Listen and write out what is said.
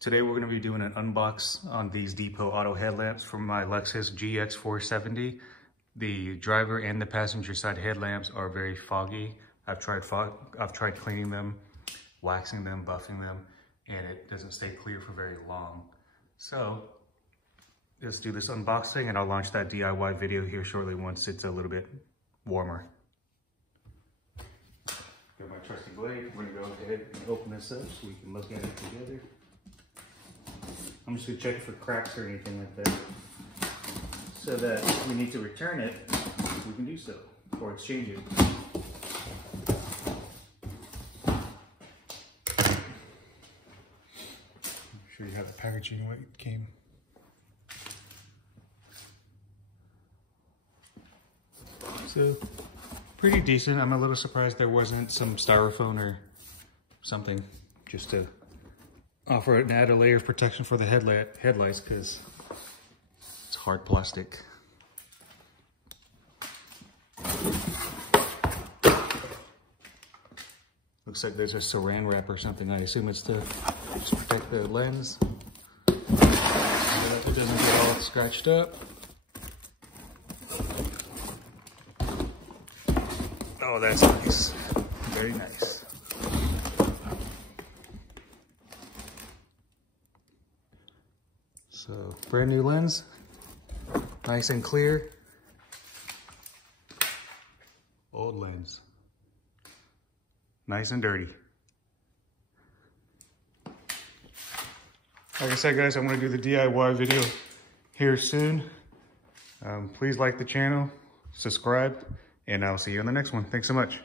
Today we're going to be doing an unbox on these Depo auto headlamps from my Lexus GX470. The driver and the passenger side headlamps are very foggy. I've tried cleaning them, waxing them, buffing them, and it doesn't stay clear for very long. So let's do this unboxing and I'll launch that DIY video here shortly once it's a little bit warmer. Got my trusty blade. We're gonna go ahead and open this up so we can look at it together. I'm just gonna check for cracks or anything like that, so that if we need to return it, we can do so, or exchange it. Show you how the packaging came. So, pretty decent. I'm a little surprised there wasn't some styrofoam or something just to offer and add a layer of protection for the headlights, because it's hard plastic. Looks like there's a saran wrap or something. I assume it's to just protect the lens so that it doesn't get all scratched up. Oh, that's nice. Very nice. So, brand new lens, nice and clear. Old lens, nice and dirty. Like I said, guys, I'm going to do the DIY video here soon. Please like the channel, subscribe, and I'll see you on the next one. Thanks so much.